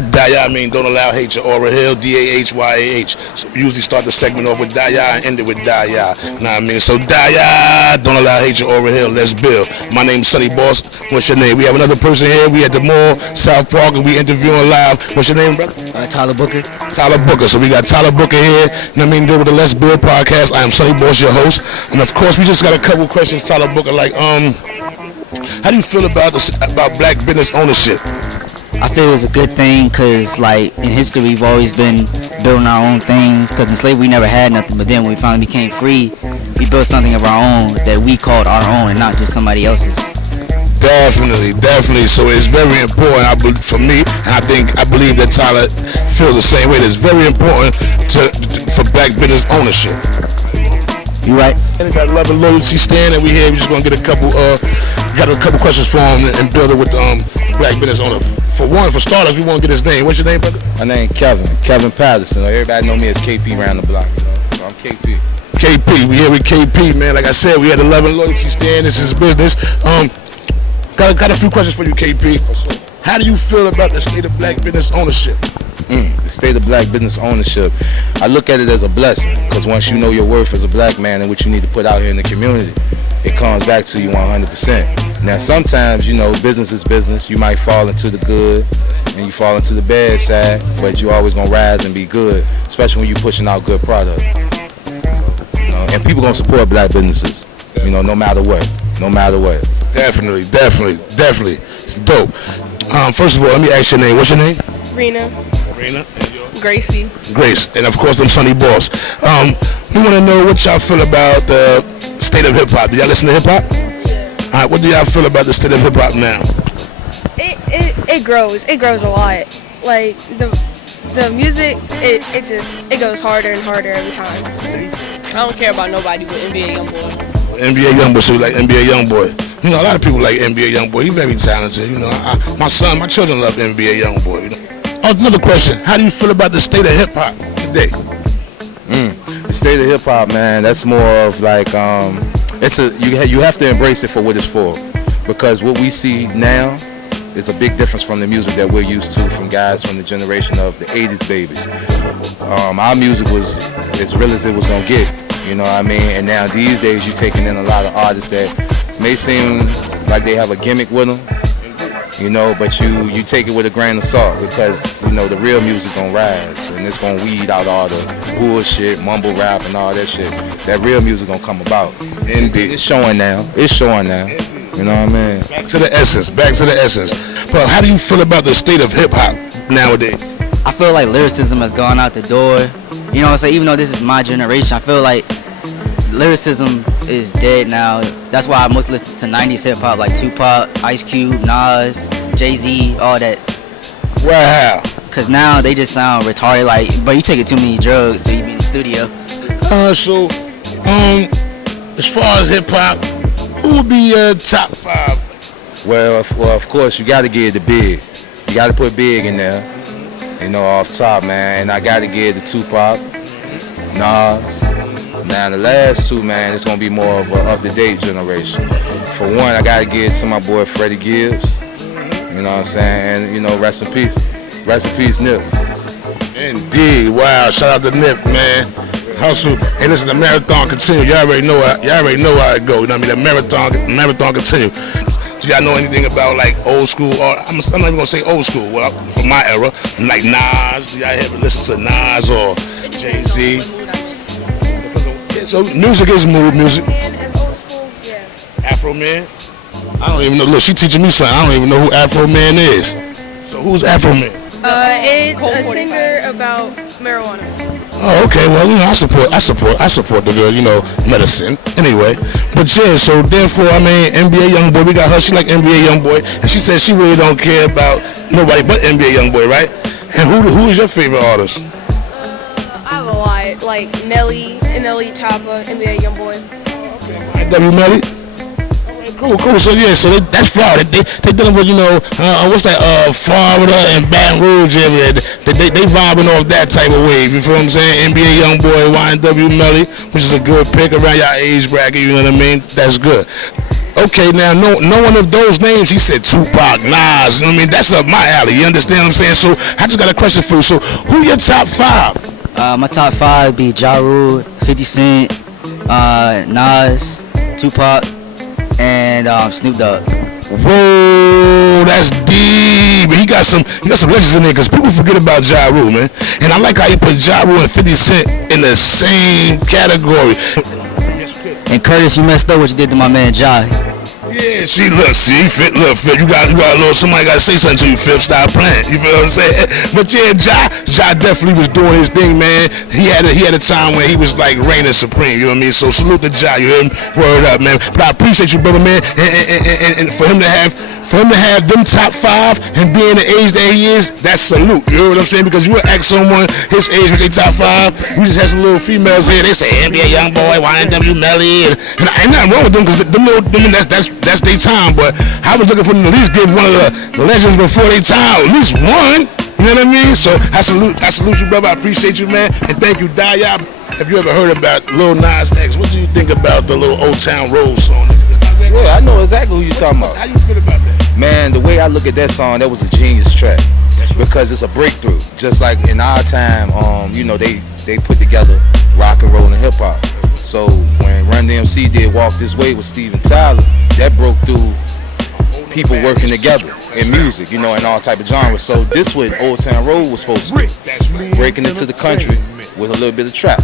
Daya, I mean, don't allow hate your aura hill, Dahyah. So we usually start the segment off with Daya and end it with Daya. Know what I mean? So Daya, don't allow hate your aura hill, let's build. My name's Sonny Boss. What's your name? We have another person here. We at the mall, South Park, and we interviewing live. What's your name, brother? Tyler Booker. Tyler Booker. So we got Tyler Booker here. You know what I mean? Deal with the Let's Build podcast. I am Sonny Boss, your host. And of course, we just got a couple questions, Tyler Booker. Like, how do you feel about black business ownership? I feel it's a good thing because, like, in history, we've always been building our own things because in slavery, we never had nothing. But then when we finally became free, we built something of our own that we called our own and not just somebody else's. Definitely. So it's very important for me, and I believe that Tyler feels the same way. It's very important for black business ownership. You right? Anybody love and loyalty stand, and we here. We just gonna get a couple questions for him and build it with black business owner. For starters, we want to get his name. What's your name, brother? My name Kevin Patterson. Everybody know me as KP around the block. So I'm KP. KP, we here with KP, man. Like I said, we had a love and loyalty stand. This is business. Got a few questions for you, KP. How do you feel about the state of black business ownership? The state of black business ownership, I look at it as a blessing, because once you know your worth as a black man and what you need to put out here in the community, it comes back to you 100%. Now sometimes, business is business. You might fall into the good and you fall into the bad side, but you always gonna rise and be good, especially when you're pushing out good product. And people gonna support black businesses, no matter what. Definitely. It's dope. First of all, let me ask your name. What's your name? Rena. And yours? Gracie. Grace. And of course, I'm Sonny Boss. We want to know what y'all feel about the state of hip hop. Do y'all listen to hip hop? All right. What do y'all feel about the state of hip hop now? It grows. It grows a lot. Like the music, it goes harder and harder every time. I don't care about nobody but NBA Youngboy. NBA Youngboy, so you like NBA Youngboy. A lot of people like NBA Youngboy. He's very talented. My children love NBA Youngboy. Another question: how do you feel about the state of hip hop today? The state of hip hop, man. That's more of like you have to embrace it for what it's for, because what we see now is a big difference from the music that we're used to from guys from the generation of the 80s babies. Our music was as real as it was gonna get. You know what I mean? And now these days you're taking in a lot of artists that may seem like they have a gimmick with them, but you take it with a grain of salt, because, the real music gonna rise and it's gonna weed out all the bullshit, mumble rap and all that shit. That real music gonna come about. Indeed. It's showing now. You know what I mean? Back to the essence. But how do you feel about the state of hip hop nowadays? I feel like lyricism has gone out the door. You know what I'm saying? Even though this is my generation, I feel like lyricism is dead now. That's why I mostly listen to 90s hip hop, like Tupac, Ice Cube, Nas, Jay-Z, all that. Wow. Cause now they just sound retarded, but you taking too many drugs, so you be in the studio. So, as far as hip hop, who would be your top 5? Well, of course, you got to give it to Big. You got to put Big in there, off top, man. And I got to give it to Tupac, Nas. Now the last two, man, it's gonna be more of an up-to-date generation. For one, I gotta give it to my boy Freddie Gibbs. You know what I'm saying? And rest in peace, Nip. Indeed. Wow. Shout out to Nip, man. Hustle. Hey, listen, the marathon continue. Y'all already know how it go. You know what I mean? The marathon continue. Do y'all know anything about like old school? Or I'm not even gonna say old school. Well, from my era, like Nas. Do y'all ever listen to Nas or Jay-Z? So music is mood music. Afro Man? I don't even know. Look, she teaching me something. I don't even know who Afro Man is. So who's Afro Man? It's a singer about marijuana. Oh, okay. Well, I support the girl, medicine. Anyway, but yeah. So therefore, NBA Youngboy. We got her. She like NBA Youngboy, and she said she really don't care about nobody but NBA Youngboy, right? And who is your favorite artist? I have a lot. Like Nelly, Choppa, NBA Youngboy. Okay. W Melly. Cool. So yeah, so that's Florida. They dealing with what's that? Florida and Baton Rouge area. They vibing off that type of wave. You feel what I'm saying? NBA Youngboy, YNW Melly, which is a good pick around your age bracket. You know what I mean? That's good. Okay, now no one of those names. He said Tupac, Nas. You know what I mean? That's up my alley. You understand what I'm saying? So I just got a question for you. So who your top 5? My top 5 be Ja Rule, 50 Cent, Nas, Tupac, and Snoop Dogg. Whoa, that's deep. He got some legends in there because people forget about Ja Rule, man. And I like how you put Ja Rule and 50 Cent in the same category. And Curtis, you messed up what you did to my man Ja. Yeah, Fit. You got a little. Somebody got to say something to you, Fit. Stop playing. You feel what I'm saying? But yeah, Ja definitely was doing his thing, man. He had a time when he was like reigning supreme. You know what I mean? So salute to Ja. You hear him? Word up, man. But I appreciate you, brother, man. And for him to have them top 5 and being the age that he is, that's salute. You know what I'm saying? Because you would ask someone his age with their top 5, you just have some little females here. They say NBA young boy, YNW Melly, and ain't nothing wrong with them because that's their time. But I was looking for them to at least give one of the legends before their time, at least one. You know what I mean? So I salute you, brother. I appreciate you, man, and thank you, Daya. Have you ever heard about Lil Nas X? What do you think about the little Old Town Road song? Yeah, I know exactly who you're talking about. How you feel about that? Man, the way I look at that song, that was a genius track because it's a breakthrough. Just like in our time, they put together rock and roll and hip hop. So when Run DMC did Walk This Way with Steven Tyler, that broke through people working together in music, in all type of genres. So this what Old Town Road was supposed to be, breaking into the country with a little bit of trap.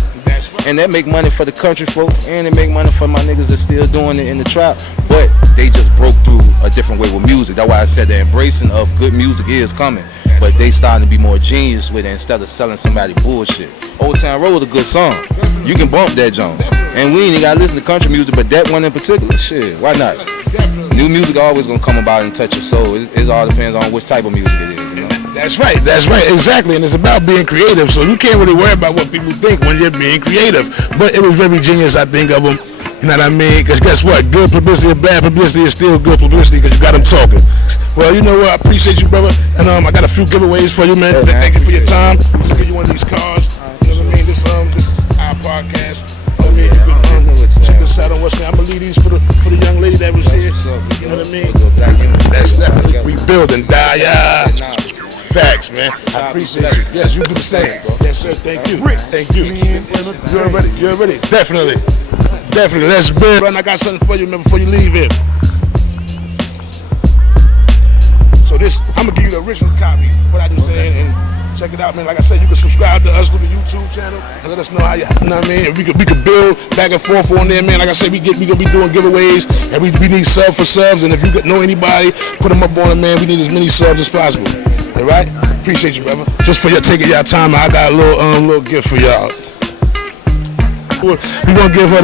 And that make money for the country folk, and it make money for my niggas that's still doing it in the trap. But they just broke through a different way with music. That's why I said the embracing of good music is coming. But they starting to be more genius with it instead of selling somebody bullshit. Old Town Road is a good song. You can bump that joint. And we ain't even gotta listen to country music, but that one in particular, shit, why not? New music always gonna come about and touch your soul. It all depends on which type of music it is, That's right, exactly. And it's about being creative, so you can't really worry about what people think when you're being creative. But it was very genius, I think, of them. You know what I mean? Because guess what? Good publicity or bad publicity is still good publicity because you got them talking. Well, you know what? I appreciate you, brother. And I got a few giveaways for you, man. Thank you for your time. I'll give you one of these cards. You know what I mean? This is our podcast. I mean, you can check us out on what's name. I'm gonna leave these for the young lady that was here. You know what I mean? That's definitely rebuilding. Facts, man. I appreciate it. Yes, you do the same, bro. Yes, sir. Thank you. Thank you. You're ready. Definitely. Let's build. And I got something for you, man, before you leave here. So I'm gonna give you the original copy. What I just saying, and check it out, man. Like I said, you can subscribe to us through the YouTube channel and let us know how you know what I mean. We could build back and forth on there, man. Like I said, we gonna be doing giveaways, and we need subs for subs. And if you know anybody, put them up on it, man. We need as many subs as possible. All right? Appreciate you, brother. Just for taking y'all time, I got a little gift for y'all. We gonna give her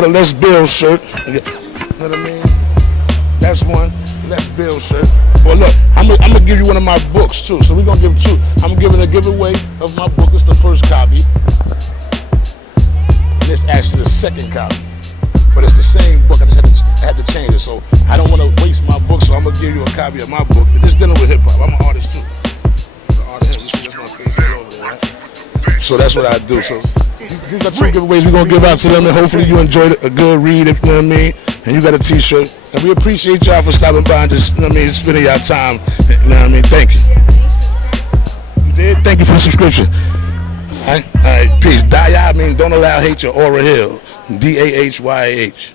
the Let's Build shirt. You know what I mean? That's one. Let's Build shirt. Well, look, I'm gonna give you one of my books too. So we're gonna give 2. I'm giving a giveaway of my book. It's the first copy. And it's actually the second copy. But it's the same book. I just had to change it. So I don't want to waste my book. So I'm gonna give you a copy of my book. It's dealing with hip hop. I'm an artist too. I'm an artist. That's my face all over there, right? So that's what I do. So these are 2 giveaways we're gonna give out to them, and hopefully you enjoyed a good read. You know what I mean? And you got a T-shirt. And we appreciate y'all for stopping by and just, you know what I mean, spending y'all time. You know what I mean? Thank you. You did? Thank you for the subscription. All right. Peace. Daya, don't allow hate your aura hill. DAHYAH.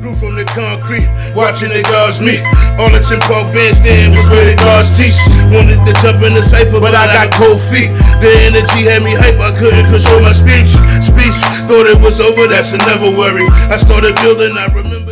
Grew from the concrete, watching the guards meet. On the 10 Park bandstand was where the guards teach. Wanted to jump in the cipher, but I got cold feet. The energy had me hype, I couldn't control my speech. Thought it was over, that's a never worry. I started building, I remember.